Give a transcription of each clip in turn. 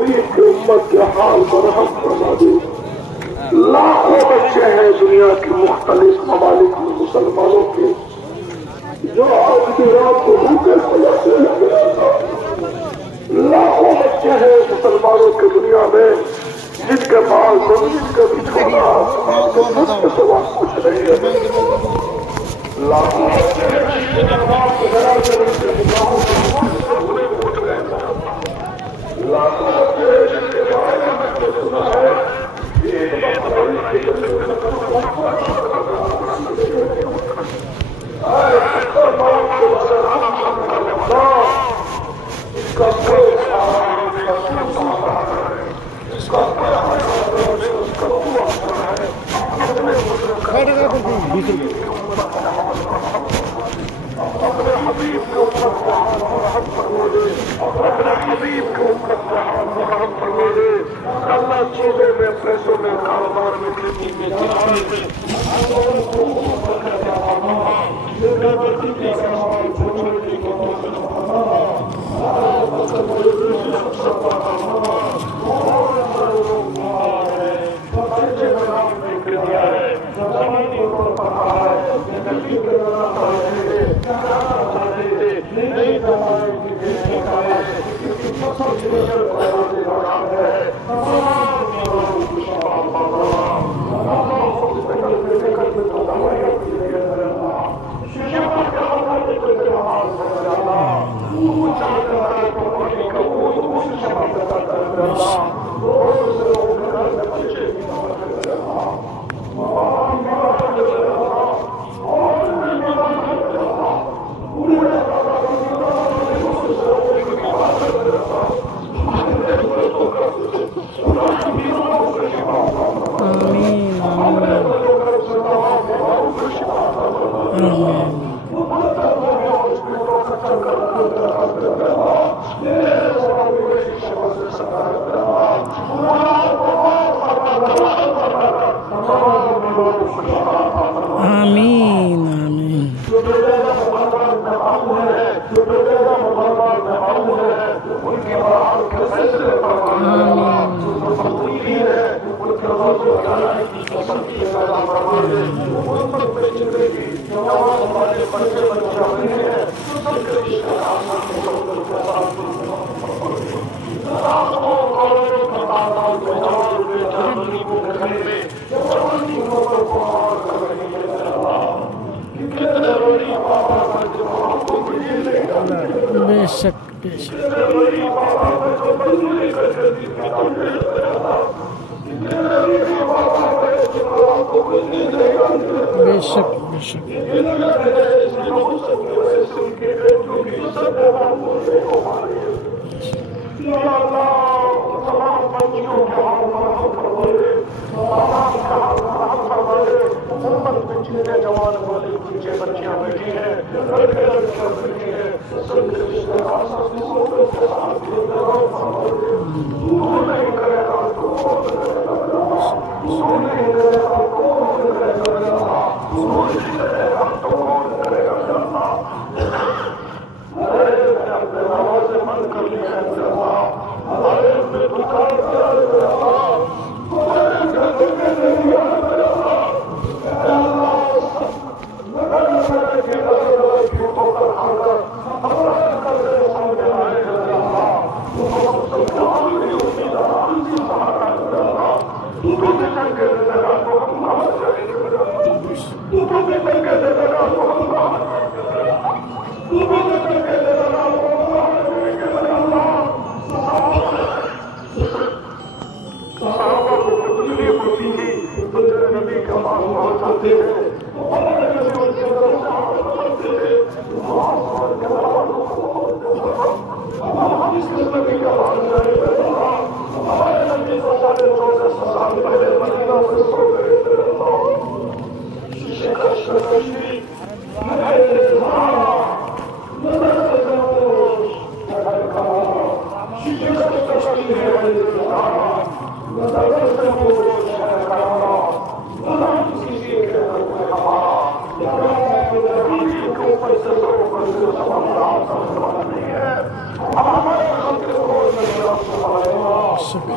نبی کی امت کے حال پر رحم فرما دے۔ لاکھوں بچے ہیں دنیا کے مختلف ممالک میں مسلمانوں کے جو آج کی رات کو بھوکے سو جاتے ہیں۔ لاکھوں بچے ہیں مسلمانوں کی دنیا میں جن کے پاس زمین کا بچھونا آسمان کے چھت کے سوا کچھ نہیں ہے۔ لاکھوں بچے ہیں جن کے دربار کو ذرا سے ان کے نگاہوں سے ہوئے اٹھ گئے۔ لاکھوں بچے ہیں جن کے بارے میں تو سنا ہے اپنے حبیب کے اوپر رحم فرما دے، اپنے حبیب کے اوپر رحم فرما دے۔ اللہ چیزوں میں، پیسوں میں، کاروبار میں، کھیتی میں، بے شک بے شک بے شک بے شک جوان والے بچے بچیاں بیٹھی ہیں، شک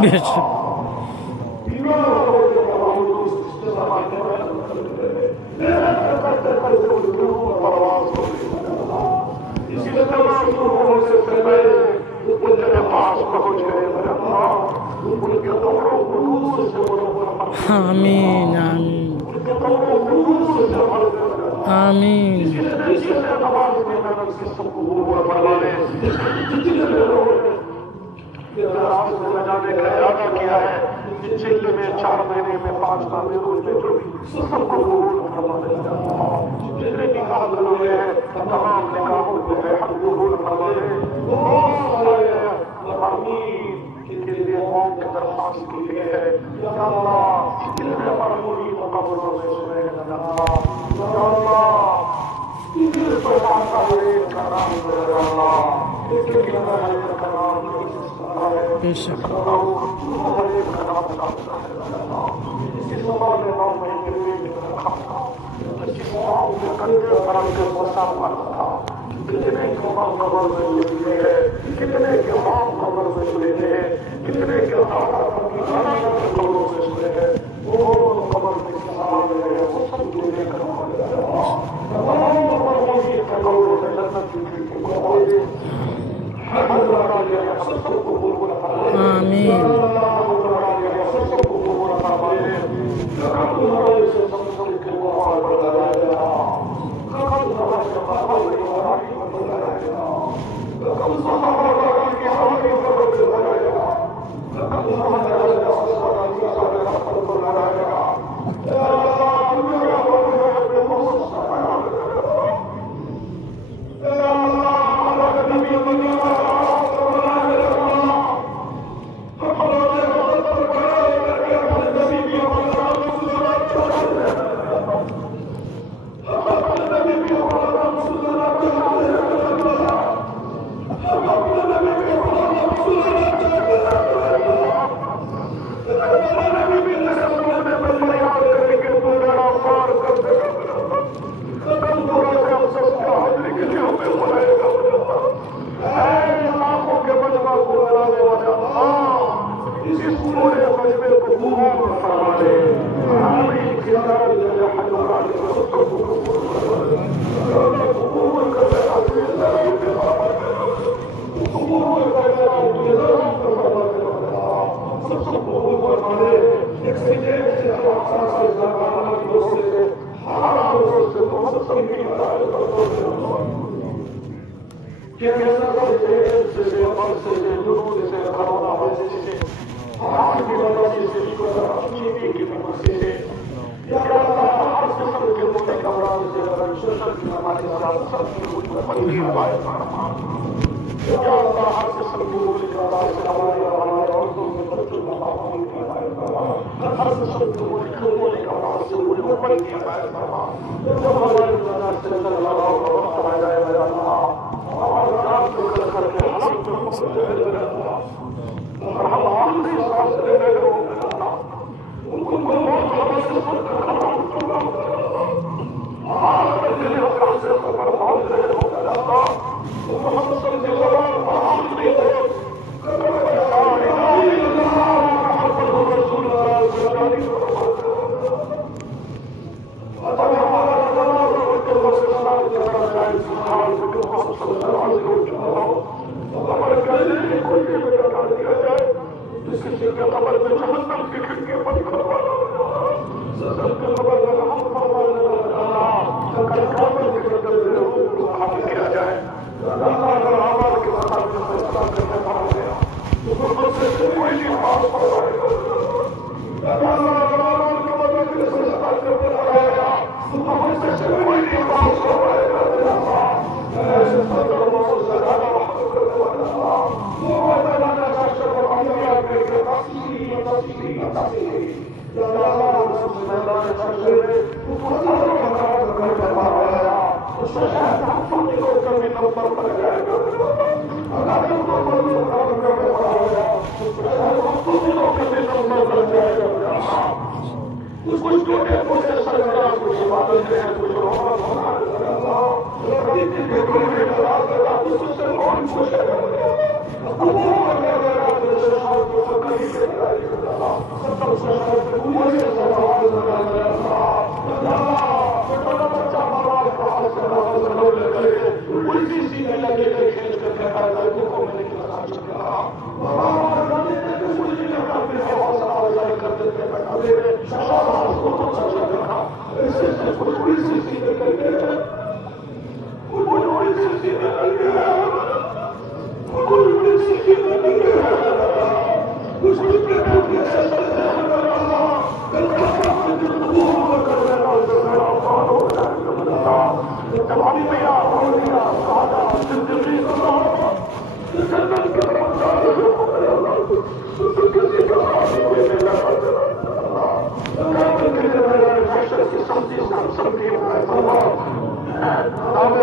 بے شک آمین آمین آمین جانے کا ارادہ کیا ہے چلے میں 4 مہینے میں 5 تعمیروں میں جو بھی سب کو قبول فرما دے جتنے نکاح ہوئے ہیں تمام نکاحوں کو حق قبول فرما دے آمین کے لیے قوم کی درخواست کی گئی ہے یا اللہ دل میں مرحومی مقبروں میں سنے یا اللہ دل پر آتا ہے کرام یا اللہ ایک کرام بے شک آمین سب آمین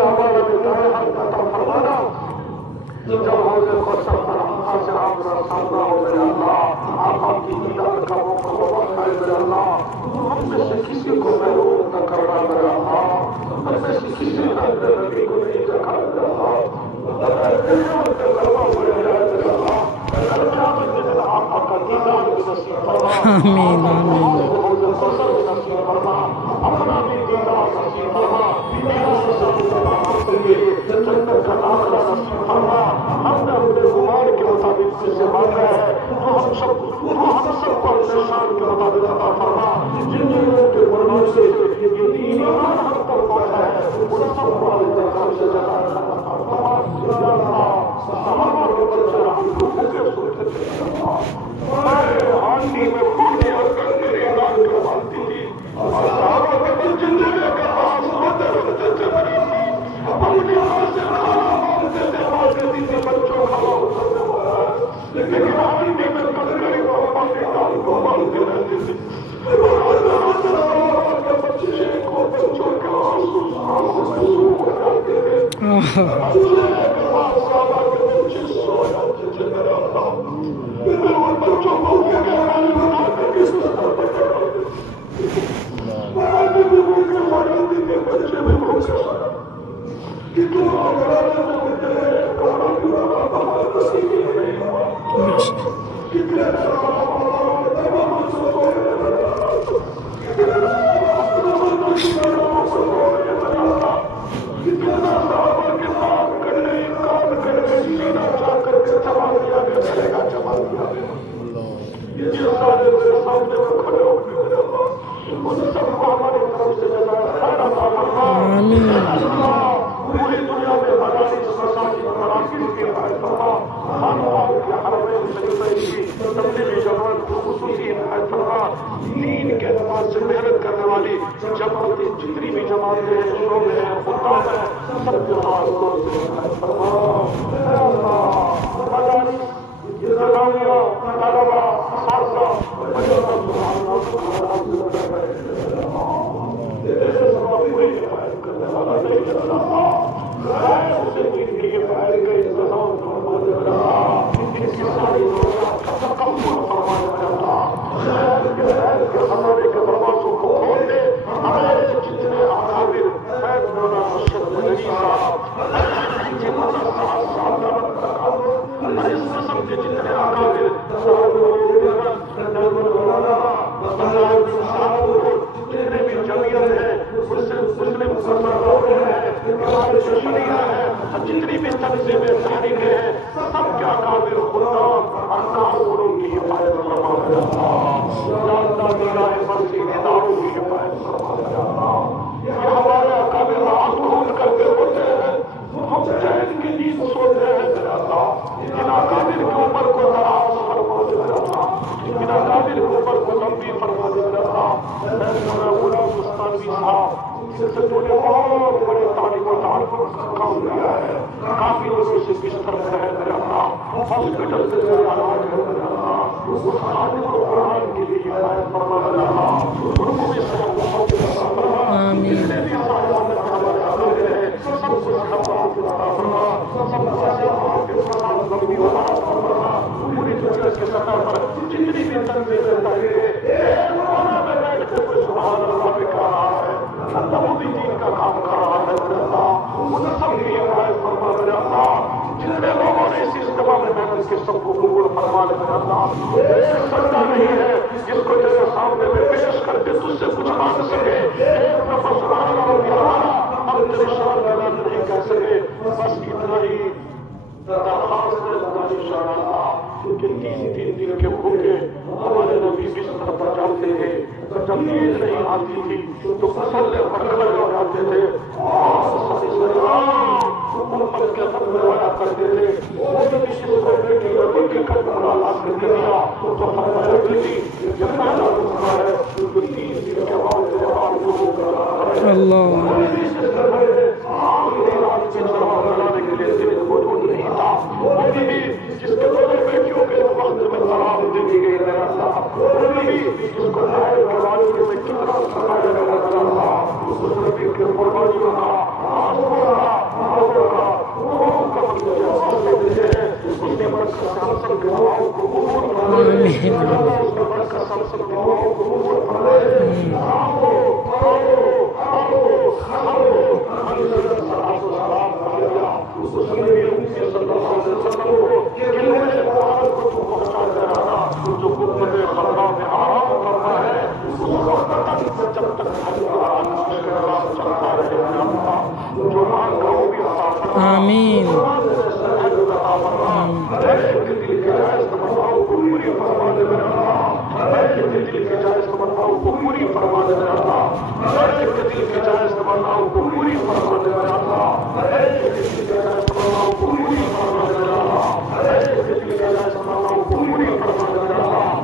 آمین ان سب کو ہماری طرف سے جزائے خیر عطا فرما. آمین. پوری دنیا میں مدارس مساجد مراکز کے قائم فرما. خانقاہوں کے حرمین شریفین کی تبلیغی جماعت کو خصوصی عنایت فرما. دین کے اعتبار سے محنت کرنے والی جماعتیں جتنی بھی جماعتیں ہیں شعبے ہیں خطاب ہیں سب کے خاص طور سے عنایت فرما. اے اللہ مدارس انتظامیہ طلبہ اساتذہ جتنی بھی تنظیمیں تحریکیں ہیں سب کے اکابر خدام اکابروں کی حفاظت فرما. جانتا نگاہ مرضی اداروں کی حفاظت فرما. یہ ہمارے اکابر رات ڈھونڈ کر کے ہوتے ہیں ہم چین کی نیند سوتے ہیں. ان اکابر کی عمر کو دراز فرما دے. ان اکابر کی عمر کو لمبی فرما دے. غلام مستانوی صاحب جس سے تو نے بہت بڑے تعلیم و تعلق کام کیا ہے. کافی لوگوں سے بستر میں ہے میرا اللہ. ہاسپٹل سے میرا علاج ہے میرا اللہ. اس خادم کو قرآن کے لیے ہدایت فرما میرا اللہ. ان کو بھی صحت محبت عطا فرما. جتنے بھی صاحبان ہمارے علاقے ہیں سب کو صحت عطا فرما. سب کو صحت لمبی وفات فرما. پوری دنیا کے سطح پر جتنی بھی تنظیمیں تحریریں ایک کونے میں بیٹھ کے کوئی سبحان اللہ بھی کہہ رہا ہے اللہ وہ بھی دین کا کام کر رہا ہے میرے اللہ. ان سب کی حفاظت فرما میرے اللہ. جتنے لوگوں نے اس اجتماع میں محنت کی سب کو قبول فرما لے میرے اللہ. ایک سجدہ نہیں ہے جس کو تیرے سامنے میں پیش کر کے تجھ سے کچھ مانگ سکے. ایک دفعہ سبحان اللہ کی آواز اب تیرے شان بیان نہیں کہہ سکے. بس اتنا ہی درخواست ہے اللہ شان اللہ. کیونکہ 3 دن کے بھوکے ہمارے نبی بستر پر جاتے تھے. جب نیند نہیں آتی تھی تو مسلے پر کھڑے ہو جاتے تھے اور امت کے خط میں وایا کرتے تھے. وہ بھی کسی کو بیٹی اور ان کے خط میں لا کر کے دیا تو فرمایا بیٹی یہ پہلا رکھنا ہے جو 3 دن کے بعد لوگوں کا اللہ بنانے کے لیے دل موجود نہیں تھا. وہ بھی جس کے دونوں بیٹیوں کے وقت میں طلاق دے دی گئی میرا اللہ. وہ بھی جس کو ظاہر کروانے میں کتنا سمایا میرا اللہ. اس نبی کے قربانیوں کا آنسوں کا روح کا مجھے اس نے برکت سے ہم سب کے دعاؤں کو قبول فرمائے. اس نے برکت سے ہم سب کے دعاؤں کو قبول فرمائے. آؤ اس نبی صلی اللہ علیہ وسلم کو کلمہ قرآن کو تو پہنچا دے رہا جو قربت خلقہ میں آرام کرنا ہے اس وقت تک جب تک چلتا رہے جو مان کا وہ بھی عطا فرما. آمین. دل کے جائز تمناؤں کو پوری فرما دے میرا اللہ. دل کے جائز تمناؤں کو پوری فرما دے میرا اللہ. دل کے جائز تمناؤں کو پوری فرما دے میرا اللہ. دل کے جائز تمناؤں کو پوری فرما دے میرا اللہ. دل کے جائز تمناؤں کو پوری فرما دے میرا اللہ.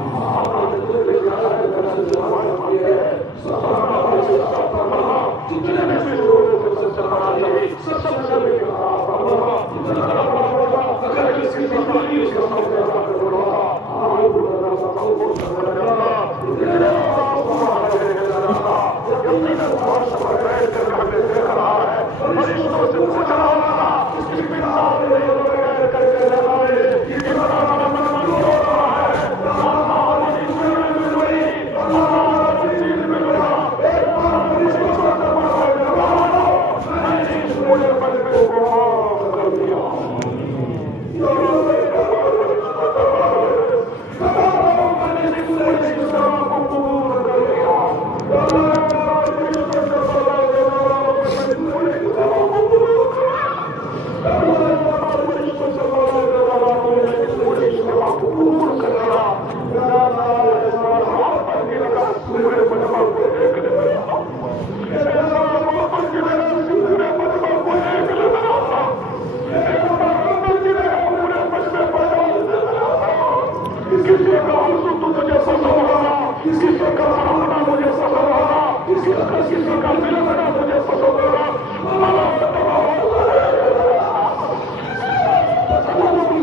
کسی کا دل بنا مجھے پسند ہوگا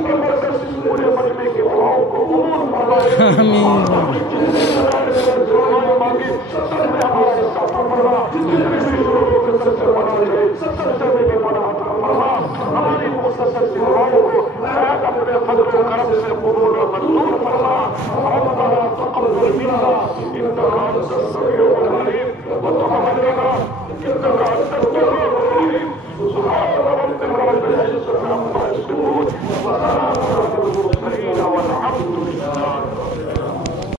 کے مرکز پورے مجمع کے دعاؤں کو قبول فرمائے مانگی ہمارے ساتھ فرما ہماری مختصر سی دعاؤں کو شاید اپنے فضل و کرم سے قبول و منظور فرما ربنا تقبل منا انك انت السميع العليم وتب علينا انك انت التواب